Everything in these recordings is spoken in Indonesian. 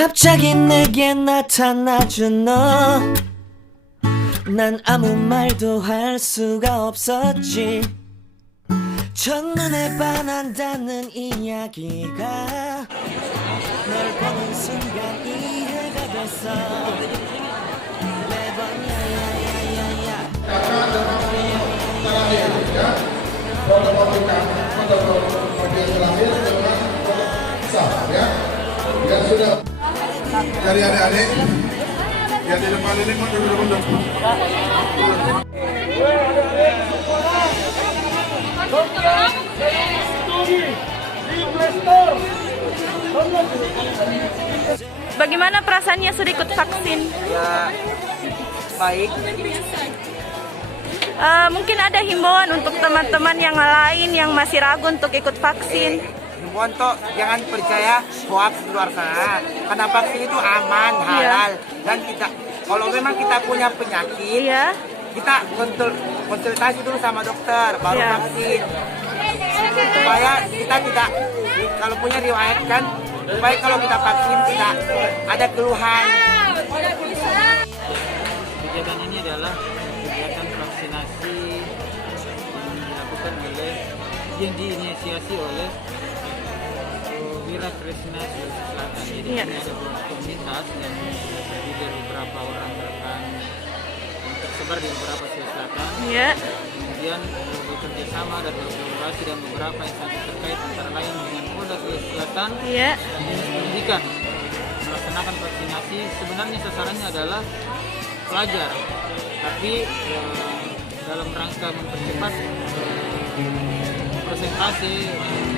갑자기 내게 나타나준 너, 난 아무 말도 할 수가 없었지. 첫눈에 반한다는 이야기가 널 보는 순간 이해가 됐어. 매번 야야야야야. Dari adik-adik yang di depan ini mundur. Bagaimana perasaannya sudah ikut vaksin? Ya, baik. Mungkin ada himbauan untuk teman-teman yang lain yang masih ragu untuk ikut vaksin. Himbauan toh jangan percaya hoax di luar sana. Karena vaksin itu aman, halal. Dan kita, kalau memang kita punya penyakit, Iya. kita konsultasi dulu sama dokter, baru Iya. vaksin. Supaya kita tidak, kalau punya riwayat kan, supaya kalau kita vaksin tidak ada keluhan. Kegiatan ini adalah kegiatan vaksinasi yang dilakukan oleh yang diinisiasi oleh Wira Kresna Sulawesi Selatan. Jadi Iya. ini ada beberapa komunitas yang terdiri dari beberapa orang rekan yang tersebar di beberapa Sulawesi Selatan. Iya. Kemudian bekerja sama dan berkolaborasi dengan beberapa instansi terkait antara lain dengan Polda Sulawesi Selatan Iya. dan Dinas Pendidikan melaksanakan vaksinasi. Sebenarnya sasarannya adalah pelajar, tapi dalam rangka mempercepat presentasi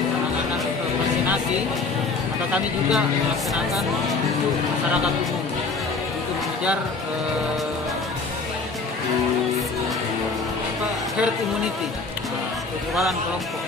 penanganan vaksinasi, maka kami juga melaksanakan untuk masyarakat umum untuk mengejar herd immunity, kekebalan kelompok.